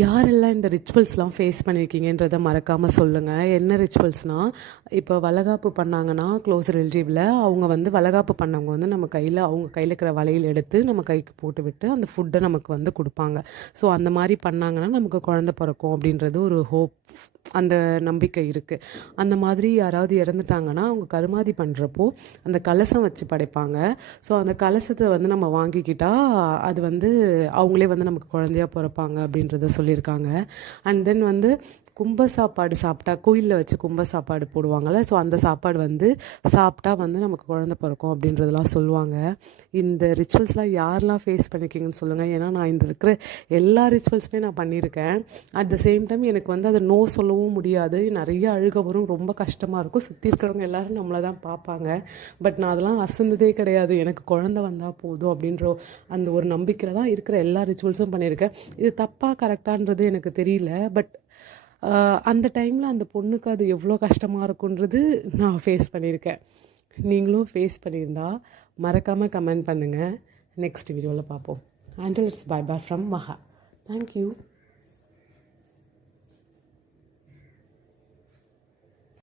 யாரெல்லாம் இந்த ரிச்சுவல்ஸ்லாம் ஃபேஸ் பண்ணியிருக்கீங்கன்றதை மறக்காமல் சொல்லுங்கள். என்ன ரிச்சுவல்ஸ்னால், இப்போ வளைகாப்பு பண்ணாங்கன்னா க்ளோஸ் ரிலேட்டிவில் அவங்க வந்து வளைகாப்பு பண்ணவங்க வந்து நம்ம கையில் அவங்க கையில் இருக்கிற வளையல் எடுத்து நம்ம கைக்கு போட்டு விட்டு அந்த ஃபுட்டை நமக்கு வந்து கொடுப்பாங்க. ஸோ அந்த மாதிரி பண்ணாங்கன்னா நமக்கு குழந்த பிறக்கும் அப்படின்றது ஒரு ஹோப், அந்த நம்பிக்கை இருக்குது. அந்த மாதிரி யாராவது இறந்துட்டாங்கன்னா அவங்க கருமாதி பண்ணுறப்போ அந்த கலசம் வச்சு படைப்பாங்க. ஸோ அந்த கலசத்தை வந்து நம்ம வாங்கிக்கிட்டால் அது வந்து அவங்களே வந்து நமக்கு குழந்தையாக பிறப்பாங்க அப்படின்றத சொல்லியிருக்காங்க. அண்ட் தென் வந்து கும்ப சாப்பாடு சாப்பிட்டா, கோயிலில் வச்சு கும்ப சாப்பாடு போடுவாங்கள்ல, ஸோ அந்த சாப்பாடு வந்து சாப்பிட்டா வந்து நமக்கு குழந்த பிறக்கும் அப்படின்றதெல்லாம் சொல்லுவாங்க. இந்த ரிச்சுவல்ஸ்லாம் யாரெல்லாம் ஃபேஸ் பண்ணியிருக்கீங்கன்னு சொல்லுங்கள். ஏன்னா நான் இந்த இருக்கிற எல்லா ரிச்சுவல்ஸுமே நான் பண்ணியிருக்கேன். அட் த சேம் டைம் எனக்கு வந்து அதை நோ சொல்லவும் முடியாது. நிறைய அழுக வரும், ரொம்ப கஷ்டமாக இருக்கும். சுற்றி இருக்கிறவங்க எல்லோரும் நம்மளை தான் பார்ப்பாங்க. பட் நான் அதெல்லாம் அசந்ததே கிடையாது. எனக்கு குழந்த வந்தால் போதும் அப்படின்ற அந்த ஒரு நம்பிக்கையில் தான் இருக்கிற எல்லா ரிச்சுவல்ஸும் பண்ணியிருக்கேன். இது தப்பாக கரெக்டான்றது எனக்கு தெரியல. பட் அந்த டைமில் அந்த பொண்ணுக்கு அது எவ்வளோ கஷ்டமாக இருக்குன்றது நான் ஃபேஸ் பண்ணியிருக்கேன். நீங்களும் ஃபேஸ் பண்ணியிருந்தா மறக்காமல் கமெண்ட் பண்ணுங்கள். நெக்ஸ்ட் வீடியோவில் பார்ப்போம். Until it's bye bye from Maha. Thank you.